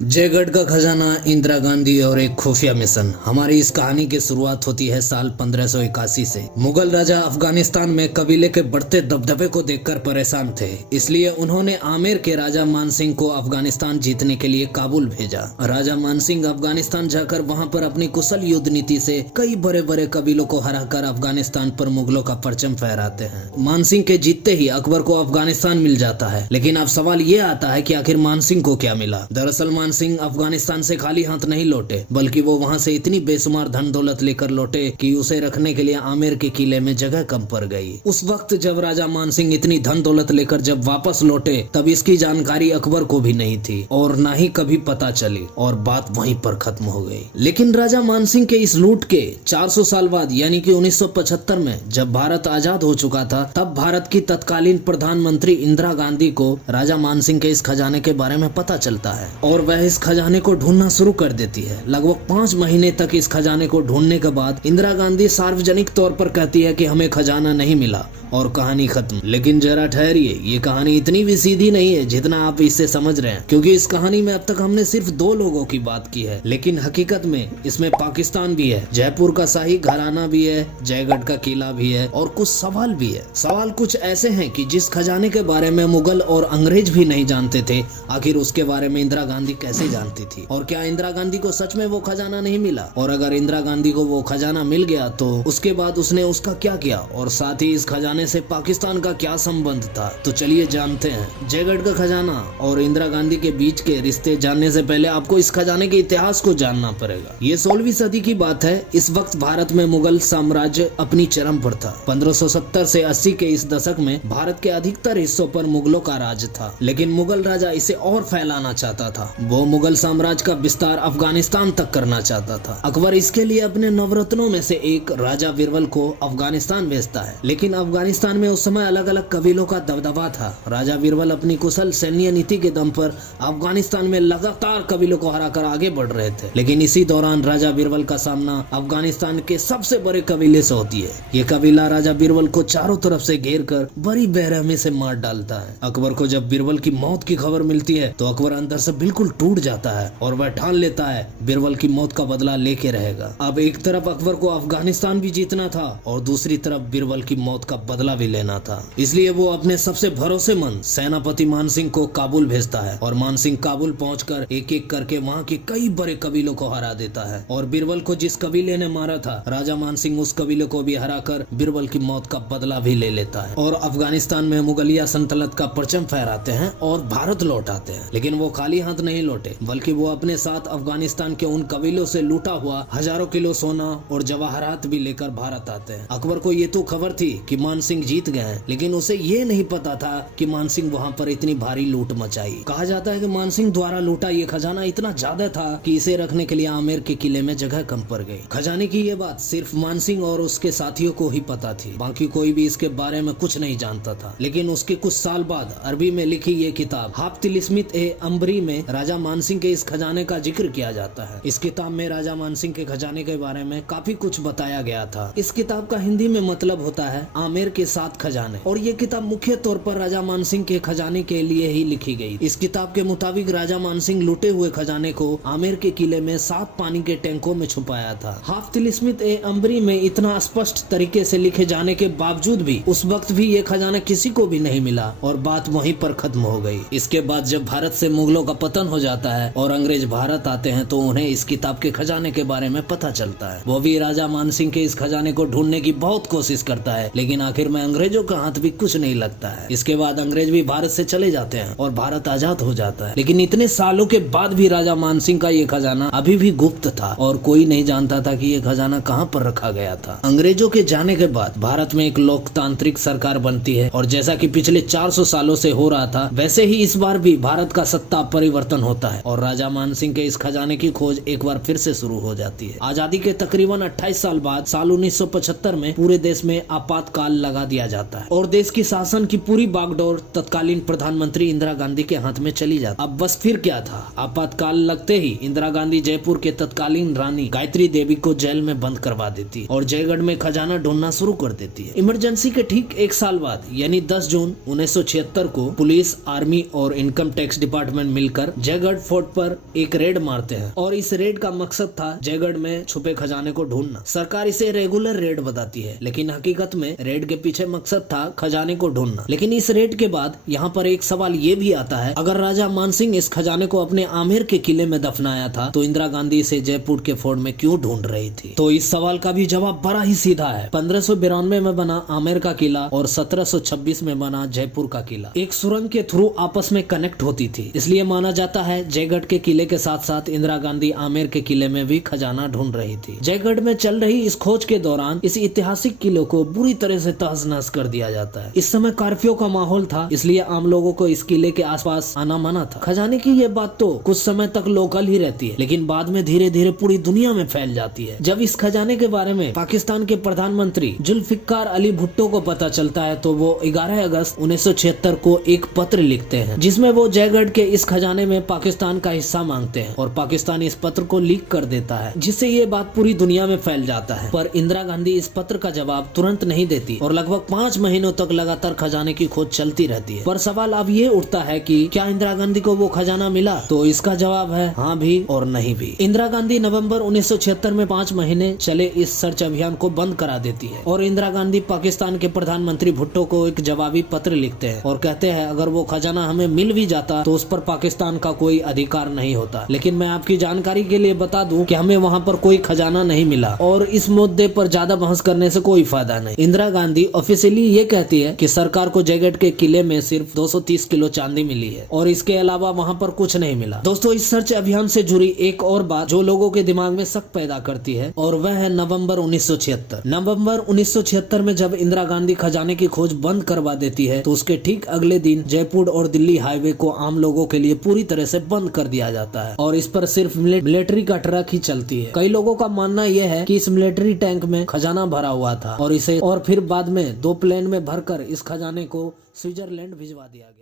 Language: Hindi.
जयगढ़ का खजाना, इंदिरा गांधी और एक खुफिया मिशन। हमारी इस कहानी की शुरुआत होती है साल 1581 से। मुगल राजा अफगानिस्तान में कबीले के बढ़ते दबदबे को देखकर परेशान थे, इसलिए उन्होंने आमेर के राजा मानसिंह को अफगानिस्तान जीतने के लिए काबुल भेजा। राजा मानसिंह अफगानिस्तान जाकर वहां पर अपनी कुशल युद्ध नीति से कई बड़े बड़े कबीलों को हराकर अफगानिस्तान पर मुगलों का परचम फहराते हैं। मानसिंह के जीतते ही अकबर को अफगानिस्तान मिल जाता है, लेकिन अब सवाल ये आता है कि आखिर मानसिंह को क्या मिला। दरअसल मानसिंह अफगानिस्तान से खाली हाथ नहीं लौटे, बल्कि वो वहां से इतनी बेशुमार धन दौलत लेकर लौटे कि उसे रखने के लिए आमेर के किले में जगह कम पड़ गई। उस वक्त जब राजा मानसिंह इतनी धन दौलत लेकर जब वापस लौटे, तब इसकी जानकारी अकबर को भी नहीं थी और ना ही कभी पता चली, और बात वहीं पर खत्म हो गई। लेकिन राजा मानसिंह के इस लूट के 400 साल बाद यानी कि 1975 में जब भारत आजाद हो चुका था, तब भारत की तत्कालीन प्रधानमंत्री इंदिरा गांधी को राजा मानसिंह के इस खजाने के बारे में पता चलता है और वह इस खजाने को ढूंढना शुरू कर देती है। लगभग 5 महीने तक इस खजाने को ढूंढने के बाद इंदिरा गांधी सार्वजनिक तौर पर कहती है कि हमें खजाना नहीं मिला और कहानी खत्म। लेकिन जरा ठहरिए, ये कहानी इतनी भी सीधी नहीं है जितना आप इससे समझ रहे हैं, क्योंकि इस कहानी में अब तक हमने सिर्फ 2 लोगों की बात की है, लेकिन हकीकत में इसमें पाकिस्तान भी है, जयपुर का शाही घराना भी है, जयगढ़ का किला भी है और कुछ सवाल भी है। सवाल कुछ ऐसे हैं कि जिस खजाने के बारे में मुगल और अंग्रेज भी नहीं जानते थे, आखिर उसके बारे में इंदिरा गांधी कैसे जानती थी? और क्या इंदिरा गांधी को सच में वो खजाना नहीं मिला? और अगर इंदिरा गांधी को वो खजाना मिल गया तो उसके बाद उसने उसका क्या किया, और साथ ही इस खजाने से पाकिस्तान का क्या संबंध था? तो चलिए जानते हैं। जयगढ़ का खजाना और इंदिरा गांधी के बीच के रिश्ते जानने से पहले आपको इस खजाने के इतिहास को जानना पड़ेगा। ये 16वीं सदी की बात है। इस वक्त भारत में मुगल साम्राज्य अपनी चरम पर था। 1570 से 80 के इस दशक में भारत के अधिकतर हिस्सों पर मुगलों का राज था, लेकिन मुगल राजा इसे और फैलाना चाहता था। वो मुगल साम्राज्य का विस्तार अफगानिस्तान तक करना चाहता था। अकबर इसके लिए अपने नवरत्नों में से एक राजा बीरबल को अफगानिस्तान भेजता है, लेकिन अफगानिस्तान में उस समय अलग अलग कबीलों का दबदबा था। राजा बीरबल अपनी कुशल सैन्य नीति के दम पर अफगानिस्तान में लगातार कबीलों को हराकर आगे बढ़ रहे थे, लेकिन इसी दौरान राजा बीरबल का सामना अफगानिस्तान के सबसे बड़े कबीले से होती है। ये कबीला राजा बीरबल को चारों तरफ से घेर कर बड़ी बेरहमी से मार डालता है। अकबर को जब बीरबल की मौत की खबर मिलती है तो अकबर अंदर से बिल्कुल टूट जाता है और वह ठान लेता है बीरबल की मौत का बदला लेके रहेगा। अब एक तरफ अकबर को अफगानिस्तान भी जीतना था और दूसरी तरफ बीरबल की मौत का बदला भी लेना था, इसलिए वो अपने सबसे भरोसेमंद सेनापति मानसिंह को काबुल भेजता है और मानसिंह काबुल पहुंचकर एक एक करके वहां के कई बड़े कबीलों को हरा देता है। और बीरबल को जिस कबीले ने मारा था, राजा मानसिंह उस कबीले को भी हराकर बीरबल की मौत का बदला भी ले लेता है और अफगानिस्तान में मुगलिया सल्तनत का परचम फहराते हैं और भारत लौट आते हैं। लेकिन वो खाली हाथ नहीं लौटे, बल्कि वो अपने साथ अफगानिस्तान के उन कबीलों से लूटा हुआ हजारों किलो सोना और जवाहरात भी लेकर भारत आते हैं। अकबर को ये तो खबर थी कि मानसिंह जीत गए हैं, लेकिन उसे ये नहीं पता था कि मानसिंह वहां पर इतनी भारी लूट मचाई। कहा जाता है कि मानसिंह द्वारा लूटा ये खजाना इतना ज्यादा था कि इसे रखने के लिए आमेर के किले में जगह कम पड़ गई। खजाने की ये बात सिर्फ मानसिंह और उसके साथियों को ही पता थी, बाकी कोई भी इसके बारे में कुछ नहीं जानता था। लेकिन उसके कुछ साल बाद अरबी में लिखी ये किताब हाफ्तिलिस्मित ए अम्बरी में राजा मानसिंह के इस खजाने का जिक्र किया जाता है। इस किताब में राजा मानसिंह के खजाने के बारे में काफी कुछ बताया गया था। इस किताब का हिंदी में मतलब होता है आमेर के 7 खजाने, और ये किताब मुख्य तौर पर राजा मानसिंह के खजाने के लिए ही लिखी गई। इस किताब के मुताबिक राजा मानसिंह लूटे हुए खजाने को आमेर के किले में 7 पानी के टैंकों में छुपाया था। हाफ्तिलिस्मित ए अम्बरी में इतना स्पष्ट तरीके से लिखे जाने के बावजूद भी उस वक्त भी ये खजाना किसी को भी नहीं मिला और बात वहीं पर खत्म हो गई। इसके बाद जब भारत से मुगलों का पतन हो जाता है और अंग्रेज भारत आते हैं, तो उन्हें इस किताब के खजाने के बारे में पता चलता है। वो भी राजा मानसिंह के इस खजाने को ढूंढने की बहुत कोशिश करता है, लेकिन आखिर में अंग्रेजों का हाथ भी कुछ नहीं लगता है। इसके बाद अंग्रेज भी भारत से चले जाते हैं और भारत आजाद हो जाता है। लेकिन इतने सालों के बाद भी राजा मानसिंह का ये खजाना अभी भी गुप्त था और कोई नहीं जानता था कि ये खजाना कहाँ पर रखा गया था। अंग्रेजों के जाने के बाद भारत में एक लोकतांत्रिक सरकार बनती है और जैसा कि पिछले 400 सालों से हो रहा था, वैसे ही इस बार भी भारत का सत्ता परिवर्तन होता है और राजा मानसिंह के इस खजाने की खोज एक बार फिर से शुरू हो जाती है। आजादी के तकरीबन 28 साल बाद साल 1975 में पूरे देश में आपातकाल लगा दिया जाता है और देश की शासन की पूरी बागडोर तत्कालीन प्रधानमंत्री इंदिरा गांधी के हाथ में चली जाती। अब बस फिर क्या था, आपातकाल लगते ही इंदिरा गांधी जयपुर के तत्कालीन रानी गायत्री देवी को जेल में बंद करवा देती और जयगढ़ में खजाना ढूंढना शुरू कर देती है। इमरजेंसी के ठीक 1 साल बाद यानी 10 जून 1976 को पुलिस, आर्मी और इनकम टैक्स डिपार्टमेंट मिलकर जयगढ़ जयगढ़ फोर्ट पर एक रेड मारते हैं और इस रेड का मकसद था जयगढ़ में छुपे खजाने को ढूंढना। सरकार इसे रेगुलर रेड बताती है, लेकिन हकीकत में रेड के पीछे मकसद था खजाने को ढूंढना। लेकिन इस रेड के बाद यहाँ पर एक सवाल ये भी आता है, अगर राजा मानसिंह इस खजाने को अपने आमेर के किले में दफनाया था तो इंदिरा गांधी इसे जयपुर के फोर्ट में क्यों ढूंढ रही थी? तो इस सवाल का भी जवाब बड़ा ही सीधा है। 1592 में बना आमेर का किला और 1726 में बना जयपुर का किला एक सुरंग के थ्रू आपस में कनेक्ट होती थी। इसलिए माना जाता है जयगढ़ के किले के साथ साथ इंदिरा गांधी आमेर के किले में भी खजाना ढूंढ रही थी। जयगढ़ में चल रही इस खोज के दौरान इस ऐतिहासिक किले को बुरी तरह से तहस नहस कर दिया जाता है। इस समय कर्फ्यू का माहौल था, इसलिए आम लोगों को इस किले के आसपास आना मना था। खजाने की ये बात तो कुछ समय तक लोकल ही रहती है, लेकिन बाद में धीरे धीरे पूरी दुनिया में फैल जाती है। जब इस खजाने के बारे में पाकिस्तान के प्रधानमंत्री जुल्फिकार अली भुट्टो को पता चलता है तो वो 11 अगस्त 1976 को एक पत्र लिखते हैं, जिसमें वो जयगढ़ के इस खजाने में पाकिस्तान का हिस्सा मांगते हैं और पाकिस्तान इस पत्र को लीक कर देता है, जिससे ये बात पूरी दुनिया में फैल जाता है। पर इंदिरा गांधी इस पत्र का जवाब तुरंत नहीं देती और लगभग 5 महीनों तक लगातार खजाने की खोज चलती रहती है। पर सवाल अब ये उठता है कि क्या इंदिरा गांधी को वो खजाना मिला? तो इसका जवाब है हाँ भी और नहीं भी। इंदिरा गांधी नवंबर 1976 में 5 महीने चले इस सर्च अभियान को बंद करा देती है और इंदिरा गांधी पाकिस्तान के प्रधानमंत्री भुट्टो को एक जवाबी पत्र लिखते हैं और कहते हैं अगर वो खजाना हमें मिल भी जाता तो उस पर पाकिस्तान का कोई अधिकार नहीं होता। लेकिन मैं आपकी जानकारी के लिए बता दूं कि हमें वहाँ पर कोई खजाना नहीं मिला और इस मुद्दे पर ज्यादा बहस करने से कोई फायदा नहीं। इंदिरा गांधी ऑफिशियली ये कहती है कि सरकार को जयगढ़ के किले में सिर्फ 230 किलो चांदी मिली है और इसके अलावा वहाँ पर कुछ नहीं मिला। दोस्तों, इस सर्च अभियान से जुड़ी एक और बात जो लोगों के दिमाग में शक पैदा करती है और वह है नवंबर 1976। नवंबर 1976 में जब इंदिरा गांधी खजाने की खोज बंद करवा देती है तो उसके ठीक अगले दिन जयपुर और दिल्ली हाईवे को आम लोगों के लिए पूरी तरह से बंद कर दिया जाता है और इस पर सिर्फ मिलिट्री का ट्रक ही चलती है। कई लोगों का मानना यह है कि इस मिलिट्री टैंक में खजाना भरा हुआ था और फिर बाद में 2 प्लेन में भरकर इस खजाने को स्विट्जरलैंड भिजवा दिया गया।